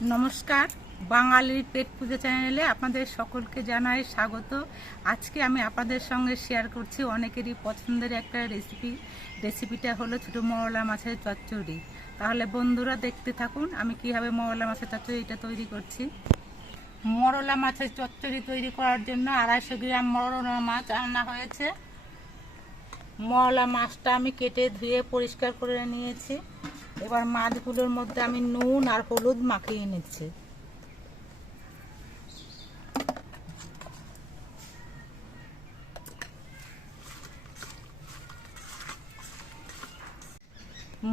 নমস্কার, বাঙালির পেট পুজো চ্যানেলে আপনাদের সকলকে জানাই স্বাগত। আজকে আমি আপনাদের সঙ্গে শেয়ার করছি অনেকেরই পছন্দের একটা রেসিপি রেসিপিটা হলো ছোটো মরলা মাছের চচ্চড়ি। তাহলে বন্ধুরা দেখতে থাকুন, আমি কীভাবে মরলা মাছের চচ্চড়িটা তৈরি করছি। মরলা মাছের চচ্চড়ি তৈরি করার জন্য আড়াইশো গ্রাম মরলা মাছ আনা হয়েছে। মরলা মাছটা আমি কেটে ধুয়ে পরিষ্কার করে নিয়েছি। এবার মাছগুলোর মধ্যে আমি নুন আর হলুদ মাখিয়ে নিচ্ছি।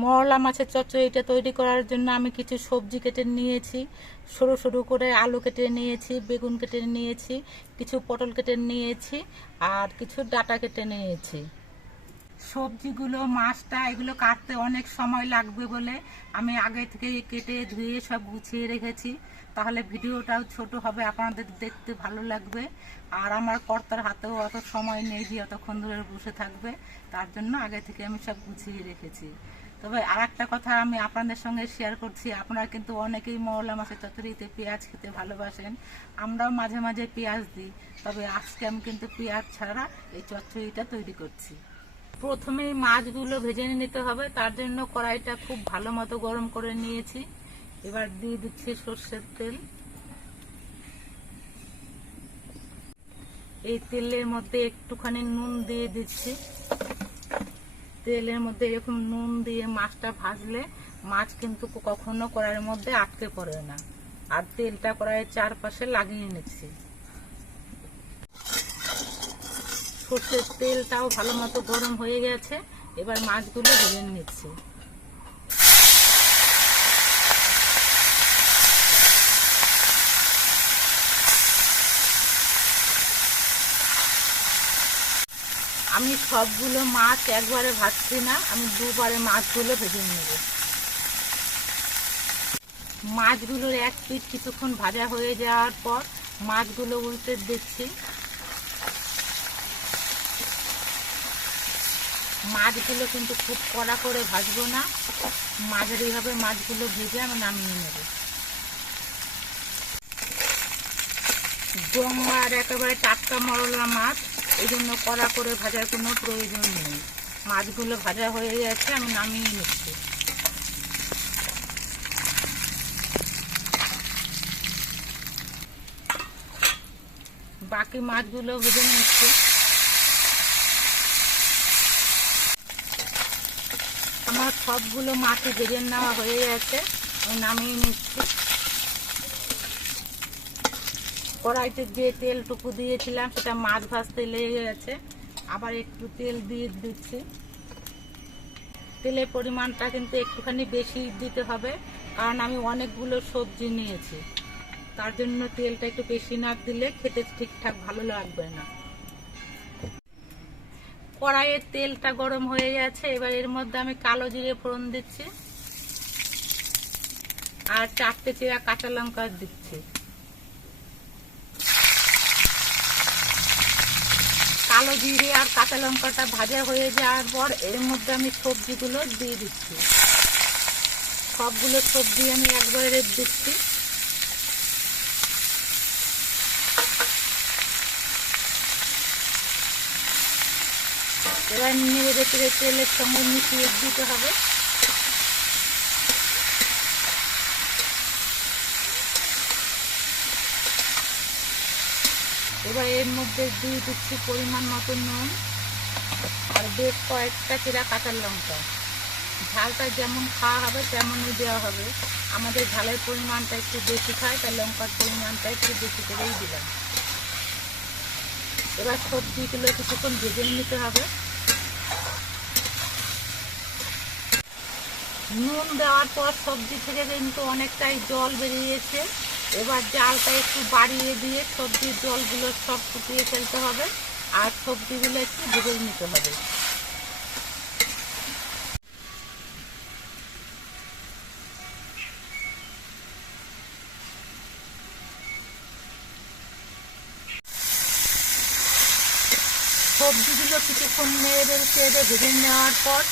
মরলা মাছের চচ্চ চচ্চড়িটা তৈরি করার জন্য আমি কিছু সবজি কেটে নিয়েছি। সরু সরু করে আলু কেটে নিয়েছি, বেগুন কেটে নিয়েছি, কিছু পটল কেটে নিয়েছি আর কিছু ডাটা কেটে নিয়েছি। সবজিগুলো, মাছটা, এগুলো কাটতে অনেক সময় লাগবে বলে আমি আগে থেকে কেটে ধুয়ে সব গুছিয়ে রেখেছি। তাহলে ভিডিওটাও ছোট হবে, আপনাদের দেখতে ভালো লাগবে। আর আমার কর্তার হাতেও অত সময় নেই যে অতক্ষণ ধরে বসে থাকবে, তার জন্য আগে থেকে আমি সব গুছিয়ে রেখেছি। তবে আর একটা কথা আমি আপনাদের সঙ্গে শেয়ার করছি, আপনারা কিন্তু অনেকেই মরলা মাছের চচ্চড়িতে পেঁয়াজ খেতে ভালোবাসেন, আমরাও মাঝে মাঝে পেঁয়াজ দিই। তবে আজকে আমি কিন্তু পেঁয়াজ ছাড়া এই চচ্চড়িটা তৈরি করছি। প্রথমেই মাছগুলো ভেজে নিতে হবে। তার জন্য কড়াইটা খুব ভালো মতো গরম করে নিয়েছি। এবার দিয়ে দিচ্ছি সর্ষের তেল। এই তেলের মধ্যে একটুখানি নুন দিয়ে দিচ্ছি। তেলের মধ্যে এরকম নুন দিয়ে মাছটা ভাজলে মাছ কিন্তু কখনো কড়াইয়ের মধ্যে আটকে পড়ে না। আর তেলটা কড়াইয়ের চারপাশে লাগিয়ে নিচ্ছি। সর্ষের তেলটাও ভালো মতো গরম হয়ে গেছে। এবার মাছগুলো ভেজে নিচ্ছি। আমি সবগুলো মাছ একবারে ভাজছি না, আমি দুবারে মাছগুলো ভেজে নেব। মাছগুলোর এক পিঠ কিছুক্ষণ ভাজা হয়ে যাওয়ার পর মাছগুলো উল্টে দিচ্ছি। মাছগুলো কিন্তু খুব কড়া করে ভাজবো না। মাঝারিভাবে মাছগুলো ভেজে আমি নামিয়ে নেব। জঙ্গার একেবারে টাটকা মরলা মাছ, এই জন্য কড়া করে ভাজার কোনো প্রয়োজন নেই। মাছগুলো ভাজা হয়ে গেছে, আমি নামিয়ে নিচ্ছি। বাকি মাছগুলো ভেজে নিচ্ছি আমার সবগুলো মাটি ভেজে নেওয়া হয়ে গেছে। নামিয়ে নিচ্ছি। কড়াইতে যে তেলটুকু দিয়েছিলাম, সেটা মাছ ভাজতে লেগে গেছে। আবার একটু তেল দিয়ে দিচ্ছি। তেলের পরিমাণটা কিন্তু একটুখানি বেশি দিতে হবে, কারণ আমি অনেকগুলো সবজি নিয়েছি। তার জন্য তেলটা একটু বেশি না দিলে খেতে ঠিকঠাক ভালো লাগবে না। কড়াইয়ের তেলটা গরম হয়ে গেছে, এবার এর মধ্যে আমি কালো জিরে ফোড়ন দিচ্ছি আর চারটে চেরা কাঁচা লঙ্কা দিচ্ছি। কালো জিরে আর কাঁচা লঙ্কাটা ভাজা হয়ে যাওয়ার পর এর মধ্যে আমি সবজিগুলো দিয়ে দিচ্ছি। সবগুলো সবজি আমি একবারে দিচ্ছি। এবার নেড়ে চেড়ে তেলের সঙ্গে মিশিয়ে দিতে হবে। এবার এর মধ্যে দিয়ে দিচ্ছি পরিমাণ মতো নুন আর বেশ কয়েকটা চিরা কাঁচা লঙ্কা। ঝালটা যেমন খাওয়া হবে তেমনই দেওয়া হবে। আমাদের ঝালের পরিমাণটা একটু বেশি খায়, তাই লঙ্কার পরিমাণটা একটু বেশি করেই দিলাম। এবার সবজিগুলো কিছুক্ষণ ভেজে নিতে হবে। নুন দেওয়ার পর সবজি থেকে কিন্তু অনেকটাই জল বেরিয়েছে। এবার জালটা একটু বাড়িয়ে দিয়ে সবজির জলগুলো সব ফুটিয়ে ফেলতে হবে আর সবজিগুলো একটু ভেজে নিতে হবে। সবজিগুলো কিছুক্ষণ নেড়ে চেড়ে ভেজে নেওয়ার পর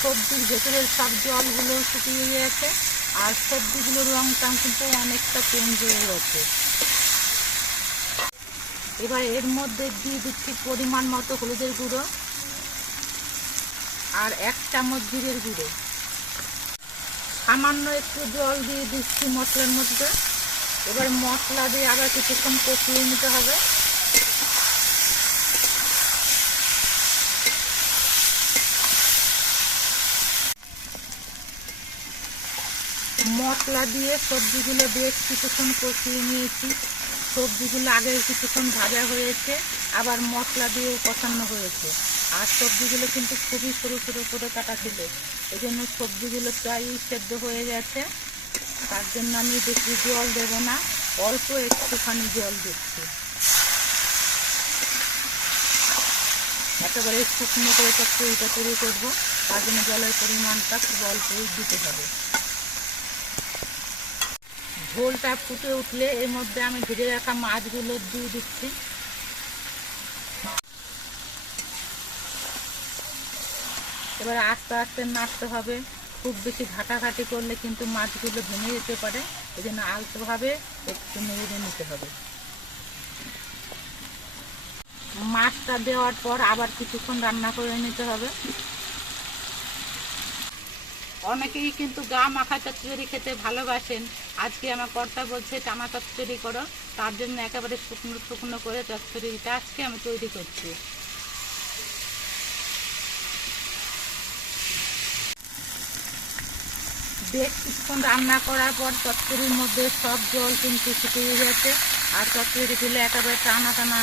সবজির ভেতরের সব জলগুলো শুকিয়ে গেছে আর সবজিগুলোর রংটা কিন্তু অনেকটা চেঞ্জ হয়ে গেছে। এবার এর মধ্যে দিয়ে দিচ্ছি পরিমাণ মতো হলুদের গুঁড়ো আর এক চামচ জিরের গুঁড়ো। সামান্য একটু জল দিয়ে দিচ্ছি মশলার মধ্যে। এবার মশলা দিয়ে আবার কিছুক্ষণ কষিয়ে নিতে হবে। মশলা দিয়ে সবজিগুলো বেশ কিছুক্ষণ কষিয়ে নিয়েছি। সবজিগুলো আগে কিছুক্ষণ ভাজা হয়েছে, আবার মশলা দিয়েও কষানো হয়েছে। আর সবজিগুলো কিন্তু খুবই সরু সরু করে কাটা ছিল। এই জন্য সবজিগুলো প্রায়ই সেদ্ধ হয়ে গেছে। তার জন্য আমি বেশি জল দেব না, অল্প একটুখানি জল দিচ্ছি। একেবারে শুকনো করে চচ্চড়িটা তৈরি করব। তার জন্য জলের পরিমাণটা খুব অল্পই দিতে হবে। ঝোলটা ফুটে উঠলে এর মধ্যে আমি ভেজে রাখা মাছগুলো দিয়ে দিচ্ছি। এবার আস্তে আস্তে নাড়তে হবে। খুব বেশি ঘাটাঘাটি করলে কিন্তু মাছগুলো ভেঙে যেতে পারে। এই জন্য আলতোভাবে একটু নেড়ে নিতে হবে। মাছটা দেওয়ার পর আবার কিছুক্ষণ রান্না করে নিতে হবে। অনেকেই কিন্তু গা মাখা চচ্চড়ি খেতে ভালোবাসেন। আজকে আমার কর্তা বলছে টামা চচ্চড়ি করো। তার জন্য একেবারে শুকনো শুকনো করে চচ্চড়িটা আজকে আমি তৈরি করছি। বেশ কিছুক্ষণ রান্না করার পর চচ্চড়ির মধ্যে সব জল কিন্তু শুকিয়ে গেছে। আর চচ্চড়িগুলো একেবারে টানা টানা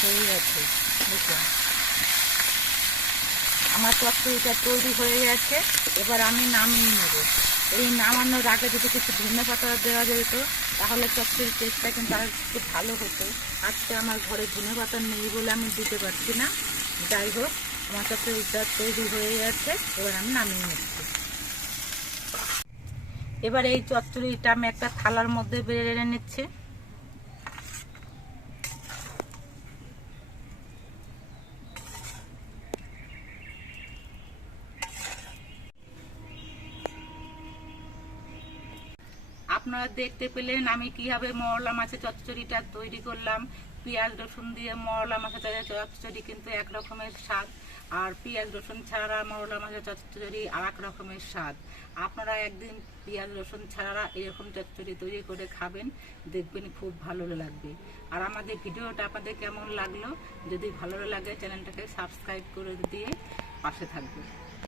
হয়ে গেছে। আমার চচ্চড়িটা তৈরি হয়ে গেছে। এবার আমি নামিয়ে নেব। এই নামানোর আগে যদি কিছু ধনে পাতা দেওয়া যেত, তাহলে চচ্চড়ির টেস্টটা কিন্তু আর একটু ভালো হতো। আজকে আমার ঘরে ধনে পাতা নেই বলে আমি দিতে পারছি না। যাই হোক, আমার চচ্চড়িটা তৈরি হয়ে গেছে। এবার আমি নামিয়ে নিচ্ছি। এবার এই চচ্চড়িটা আমি একটা থালার মধ্যে বেড়ে নিচ্ছি। আপনারা দেখতে পেলেন আমি কীভাবে মরলা মাছের চচ্চড়িটা তৈরি করলাম। পেঁয়াজ, রসুন দিয়ে মরলা মাছের চচ্চড়ি কিন্তু এক রকমের স্বাদ। আর পেঁয়াজ, রসুন ছাড়া মরলা মাছের চচ্চড়ি আর এক রকমের স্বাদ। আপনারা একদিন পেঁয়াজ, রসুন ছাড়া এরকম চচ্চড়ি তৈরি করে খাবেন, দেখবেন খুব ভালো লাগবে। আর আমাদের ভিডিওটা আপনাদের কেমন লাগল? যদি ভালো লাগে, চ্যানেলটাকে সাবস্ক্রাইব করে দিয়ে পাশে থাকবে